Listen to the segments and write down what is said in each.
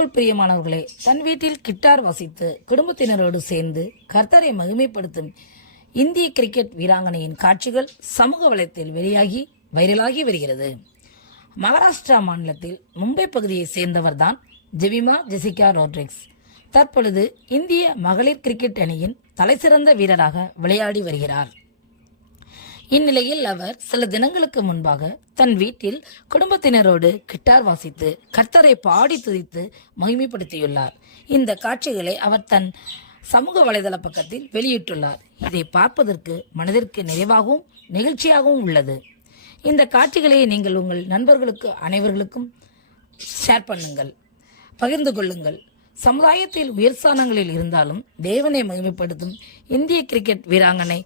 கிறிஸ்துவுக்குள் பிரியமானவர்களே, தன் வீட்டில் கிட்டார் வாசித்து குடும்பத்தினரோடு சேர்ந்து கர்த்தரை மகிமைப்படுத்தும் இந்திய கிரிக்கெட் வீராங்கனையின் காட்சிகள் சமூக வலைத்தில் வெளியாகி வைரலாகி வருகிறது. மகாராஷ்டிரா மாநிலத்தில் மும்பை பகுதியை சேர்ந்தவர்தான் ஜெமிமா ஜெசிகா ரோட்ரிக்ஸ். தற்பொழுது இந்திய மகளிர் கிரிக்கெட் அணியின் தலைசிறந்த வீரராக விளையாடி வருகிறார். இந்நிலையில் அவர் சில தினங்களுக்கு முன்பாக தன் வீட்டில் குடும்பத்தினரோடு கிட்டார் வாசித்து கர்த்தரை பாடி துதித்து மகிமைப்படுத்தியுள்ளார். இந்த காட்சிகளை அவர் தன் சமூக வலைதள பக்கத்தில் வெளியிட்டுள்ளார். இதை பார்ப்பதற்கு மனதிற்கு நிறைவாகவும் நிகழ்ச்சியாகவும் உள்ளது. இந்த காட்சிகளை நீங்கள் உங்கள் நண்பர்களுக்கு அனைவர்களுக்கும் ஷேர் பண்ணுங்கள், பகிர்ந்து கொள்ளுங்கள். சமுதாயத்தில் உயர் ஸ்தானங்களில் இருந்தாலும் தேவனை மகிமைப்படுத்தும் இந்திய கிரிக்கெட் வீராங்கனை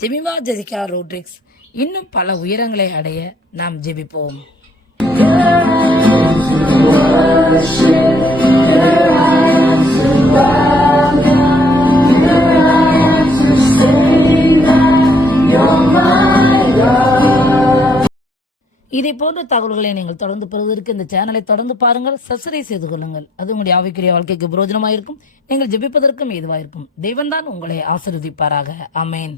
ஜெமிமா ஜெசிகா ரோட்ரிக்ஸ் இன்னும் பல உயரங்களை அடைய நாம் ஜெபிப்போம். இதை போன்ற தகவல்களை நீங்கள் தொடர்ந்து பெறுவதற்கு இந்த சேனலை தொடர்ந்து பாருங்கள், சப்ஸ்கிரைப் செய்து கொள்ளுங்கள். அது உங்களுடைய ஆவிக்குரிய வாழ்க்கைக்கு பிரயோஜனமாயிருக்கும். நீங்கள் ஜெபிப்பதற்கும் ஏதுவாயிருக்கும். தெய்வம்தான் உங்களை ஆசீர்வதிப்பாராக. ஆமென்.